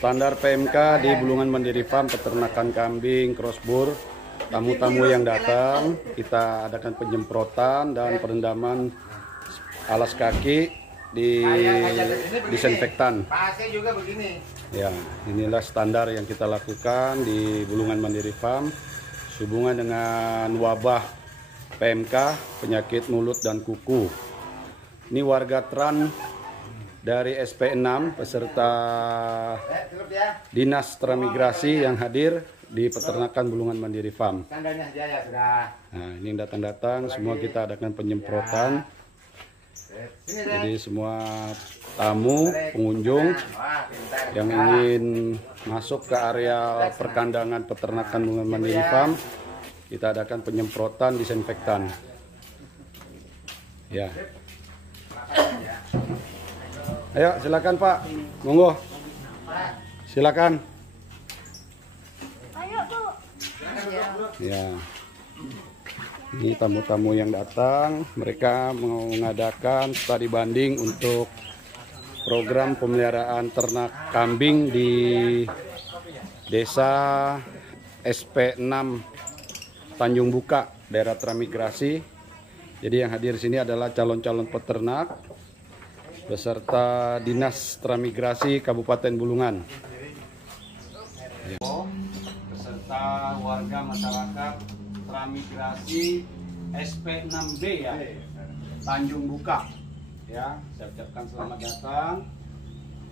Standar PMK di Bulungan Mandiri Farm peternakan kambing crossbur. Tamu-tamu yang datang kita adakan penyemprotan dan perendaman alas kaki di disinfektan. Ya, inilah standar yang kita lakukan di Bulungan Mandiri Farm sehubungan dengan wabah PMK, penyakit mulut dan kuku. Ini warga Tran dari SP6 peserta Dinas Transmigrasi yang hadir di peternakan Bulungan Mandiri Farm. Nah, ini datang-datang semua kita adakan penyemprotan. Jadi semua tamu, pengunjung yang ingin masuk ke area perkandangan peternakan Bulungan Mandiri Farm, kita adakan penyemprotan disinfektan. Ya. Ayo silakan Pak, monggo. Silakan. Ayo Bu. Ya. Ini tamu-tamu yang datang, mereka mengadakan studi banding untuk program pemeliharaan ternak kambing di Desa SP6 Tanjung Buka, daerah transmigrasi. Jadi yang hadir di sini adalah calon-calon peternak beserta Dinas Transmigrasi Kabupaten Bulungan. Ya. Beserta warga masyarakat transmigrasi SP6B ya, Tanjung Buka. Ya, saya ucapkan selamat datang.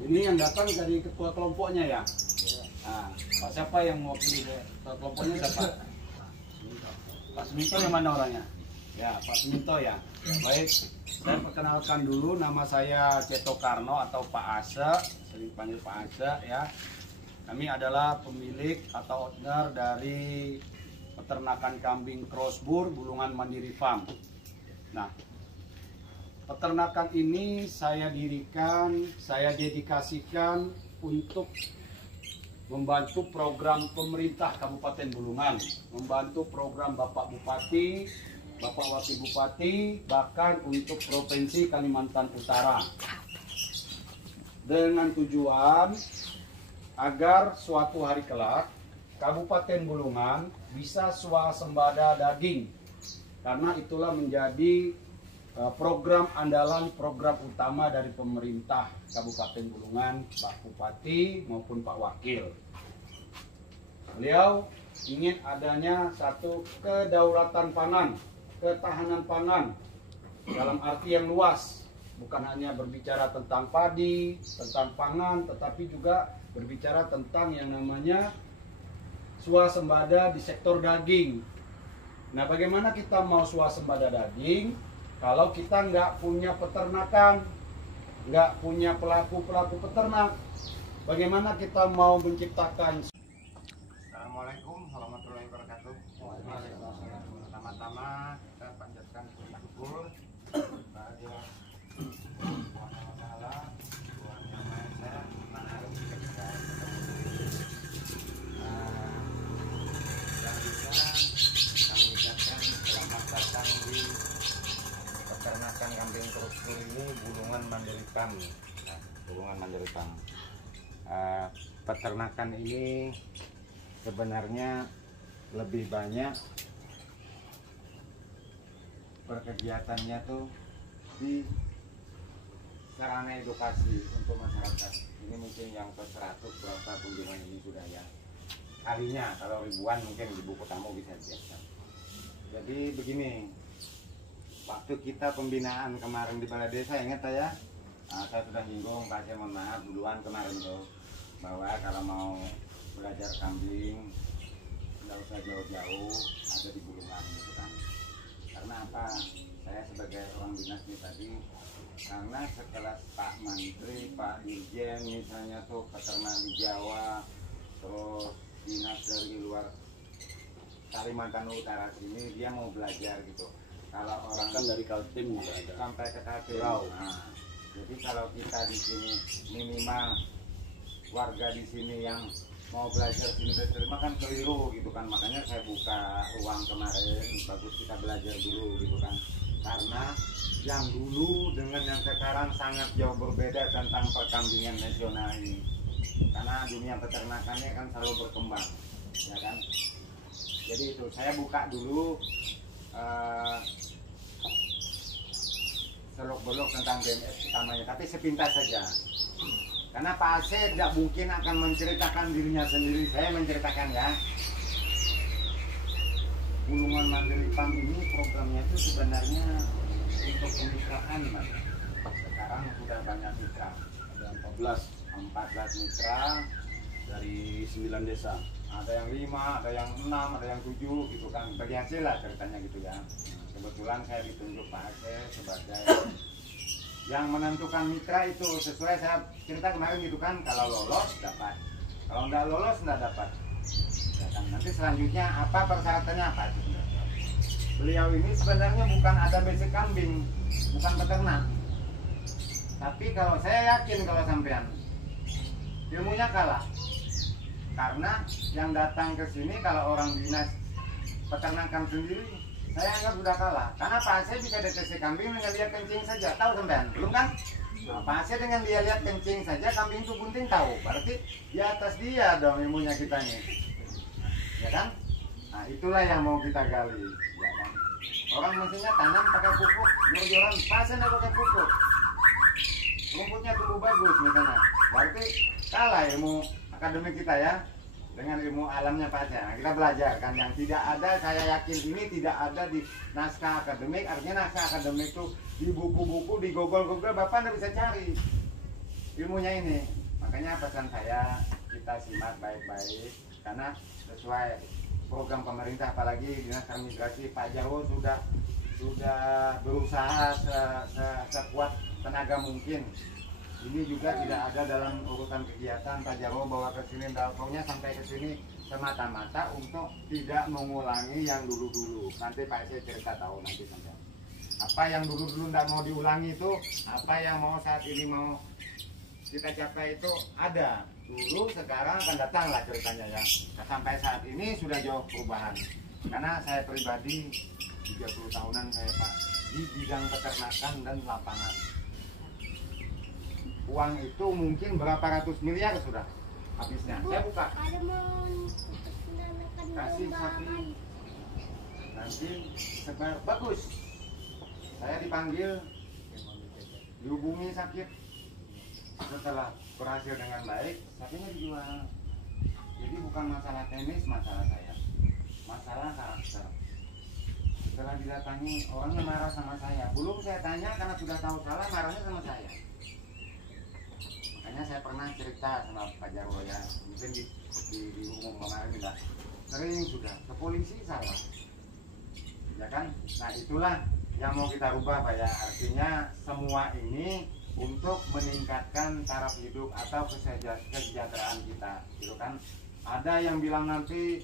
Ini yang datang dari ketua kelompoknya ya. Nah, Pak siapa yang mau pilih ketua kelompoknya siapa? Pak Suminto yang mana orangnya? Ya, Pak Suminto ya. Baik, saya perkenalkan dulu, nama saya Ceto Karno atau Pak Ase, sering panggil Pak Ase ya. Kami adalah pemilik atau owner dari peternakan kambing crossbur Bulungan Mandiri Farm. Nah, peternakan ini saya dirikan, saya dedikasikan untuk membantu program pemerintah Kabupaten Bulungan, membantu program Bapak Bupati, Bapak Wakil Bupati, bahkan untuk Provinsi Kalimantan Utara. Dengan tujuan agar suatu hari kelak Kabupaten Bulungan bisa swasembada daging, karena itulah menjadi program andalan, program utama dari pemerintah Kabupaten Bulungan, Pak Bupati maupun Pak Wakil. Beliau ingin adanya satu kedaulatan pangan, ketahanan pangan dalam arti yang luas, bukan hanya berbicara tentang padi, tentang pangan, tetapi juga berbicara tentang yang namanya swasembada di sektor daging. Nah, bagaimana kita mau swasembada daging kalau kita nggak punya peternakan, nggak punya pelaku-pelaku peternak? Bagaimana kita mau menciptakan? Assalamualaikum warahmatullahi wabarakatuh. Pertama-tama kita panjatkan puji syukur kepada Tuhan Yang Maha, Tuhan Yang Maha Esa, Maha Raya kita kami ucapkan selamat datang di peternakan kambing crossbur ini Bulungan Mandiri Farm. Bulungan Mandiri Farm. Peternakan ini sebenarnya lebih banyak berkegiatannya tuh di sarana edukasi untuk masyarakat. Ini mungkin yang ke-100 berapa kunjungan ini sudah ya. Kalinya kalau ribuan mungkin di buku tamu bisa lihat. Jadi begini, waktu kita pembinaan kemarin di balai desa, ingat ya, saya sudah nyinggung, Pak, saya mohon maaf duluan kemarin tuh, bahwa kalau mau belajar kambing nggak usah jauh-jauh, ada di Bulungan gitu kan. Karena apa? Saya sebagai orang dinas ini tadi, karena setelah Pak Menteri, Pak Dirjen misalnya tuh peternak di Jawa, terus dinas dari luar Kalimantan Utara sini, dia mau belajar gitu. Kalau orang Kan dari Kaltim juga ada. sampai ke Kaltim. Nah, jadi kalau kita di sini minimal warga di sini yang mau belajar sini terima kan keliru gitu kan. Makanya saya buka ruang kemarin, bagus kita belajar dulu gitu kan. Karena yang dulu dengan yang sekarang sangat jauh berbeda tentang perkambingan nasional ini. karena dunia peternakannya kan selalu berkembang, ya kan. Jadi itu saya buka dulu seluk-beluk tentang BMS utamanya, tapi sepintas saja. Karena Pak Aceh tidak mungkin akan menceritakan dirinya sendiri, saya menceritakan ya. Gulungan Mandiri Farm ini programnya itu sebenarnya untuk kemitraan, Mas. Sekarang sudah banyak mitra, Ada 14 mitra dari 9 desa. ada yang 5, ada yang 6, ada yang 7 gitu kan, bagi hasil lah ceritanya gitu ya. Kebetulan saya ditunjuk Pak Aceh sebagai yang menentukan mitra itu, sesuai saya cerita kemarin gitu kan, kalau lolos dapat, kalau nggak lolos nggak dapat, ya kan. Nanti selanjutnya apa persyaratannya apa itu. Beliau ini sebenarnya bukan ada basic kambing, bukan peternak, tapi kalau saya yakin kalau sampean ilmunya kalah. Karena yang datang ke sini kalau orang dinas peternakan sendiri, saya anggap sudah kalah. Karena Pak Aceh bisa deteksi kambing dengan lihat kencing saja, tahu sampean? Belum kan? Nah, Pak Aceh dengan dia lihat kencing saja kambing itu bunting tahu. Berarti di atas dia dong ilmunya kita nih, ya kan? Nah itulah yang mau kita gali, ya kan? Orang mestinya tanam pakai pupuk, jualan Pak Aceh nggak pakai pupuk, rumputnya tumbuh bagus misalnya. Berarti kalah ilmu akademik kita ya dengan ilmu alamnya Pak Aceh. Nah, kita belajar kan yang tidak ada, saya yakin ini tidak ada di naskah akademik. Artinya naskah akademik itu di buku-buku, di Google Bapak nggak bisa cari ilmunya ini. Makanya pesan saya, kita simak baik-baik karena sesuai program pemerintah, apalagi Dinas Transmigrasi Pak Jarwo sudah berusaha sekuat tenaga mungkin. Ini juga tidak ada dalam urutan kegiatan Pak Jarwo bawa ke sini, pokoknya sampai ke sini semata-mata untuk tidak mengulangi yang dulu-dulu. Nanti Pak saya cerita tahu nanti sampai apa yang dulu-dulu tidak mau diulangi itu, apa yang mau saat ini mau kita capai itu ada dulu, sekarang akan datang lah ceritanya ya. Nah, sampai saat ini sudah jauh perubahan. Karena saya pribadi 30 tahunan saya Pak di bidang peternakan dan lapangan. Uang itu mungkin berapa ratus miliar sudah habisnya. Saya buka. Kasih sapi. Nanti sebar bagus. Saya dipanggil, dihubungi sakit. Setelah berhasil dengan baik, sapinya dijual. Jadi bukan masalah teknis, masalah saya, masalah karakter. Setelah didatangi, orangnya marah sama saya. Belum saya tanya karena sudah tahu salah, marahnya sama saya. Makanya saya pernah cerita sama Pak Jarwo ya, mungkin di umum kemarin juga sering sudah ke polisi salah, ya kan? Nah itulah yang mau kita rubah Pak ya. Artinya semua ini untuk meningkatkan taraf hidup atau kesejahteraan kita, gitu kan? Ada yang bilang nanti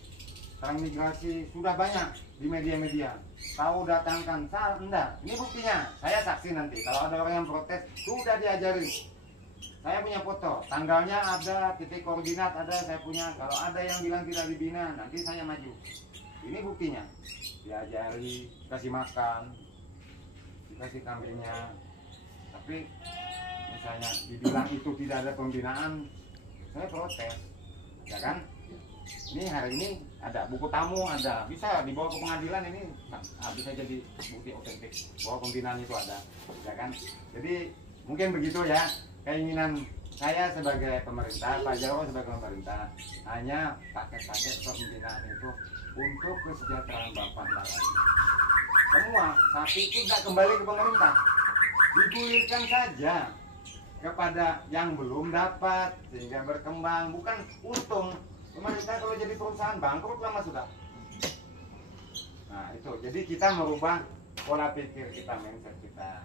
transmigrasi sudah banyak di media-media, tahu datangkan, salah enggak? Ini buktinya, saya saksi nanti. Kalau ada orang yang protes, sudah diajari. Saya punya foto, tanggalnya ada, titik koordinat ada, saya punya. Kalau ada yang bilang tidak dibina, nanti saya maju. Ini buktinya, diajari, kasih makan, dikasih kambingnya. Tapi misalnya dibilang itu tidak ada pembinaan, saya protes, ya kan? Ini hari ini ada buku tamu, ada, bisa dibawa ke pengadilan, ini bisa jadi bukti otentik bahwa pembinaan itu ada, ya kan? Jadi mungkin begitu ya keinginan saya sebagai pemerintah, Pak Jarwo sebagai pemerintah, hanya paket-paket pembinaan itu untuk kesejahteraan Bapak lagi. Semua sapi itu tidak kembali ke pemerintah, digulirkan saja kepada yang belum dapat sehingga berkembang, bukan untung. Pemerintah kalau jadi perusahaan bangkrut lama sudah. Nah itu, jadi kita merubah pola pikir kita, mindset kita.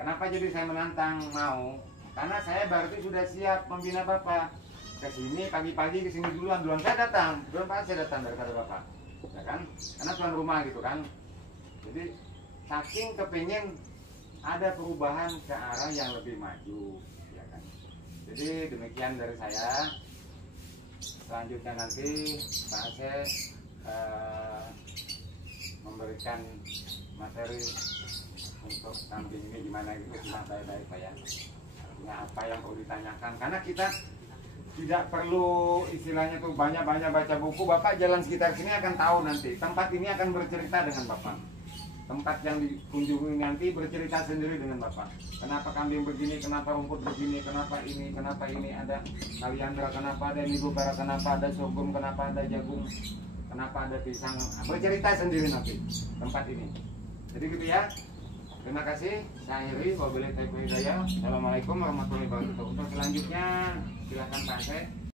Kenapa jadi saya menantang mau? Karena saya berarti sudah siap membina Bapak. Ke sini pagi-pagi, ke sini duluan saya datang. Duluan Pak saya datang daripada Bapak. Ya kan? Karena tuan rumah gitu kan. Jadi saking kepingin ada perubahan ke arah yang lebih maju, ya kan. Jadi demikian dari saya. Selanjutnya nanti Pak Aceh memberikan materi untuk kambing ini gimana gitu, baik-baik Pak ya. Artinya apa yang perlu ditanyakan, karena kita tidak perlu istilahnya tuh banyak-banyak baca buku. Bapak jalan sekitar sini akan tahu nanti. Tempat ini akan bercerita dengan Bapak. Tempat yang dikunjungi nanti bercerita sendiri dengan Bapak. Kenapa kambing begini, kenapa rumput begini, kenapa ini ada kaliandra, kenapa ada nigopera, kenapa ada sorghum, kenapa ada jagung, kenapa ada pisang. Bercerita sendiri nanti tempat ini. Jadi gitu ya. Terima kasih. Saya akhiri. Wabillahi taufiq wal hidayah. Assalamualaikum warahmatullahi wabarakatuh. Untuk selanjutnya silakan Pak Aceh.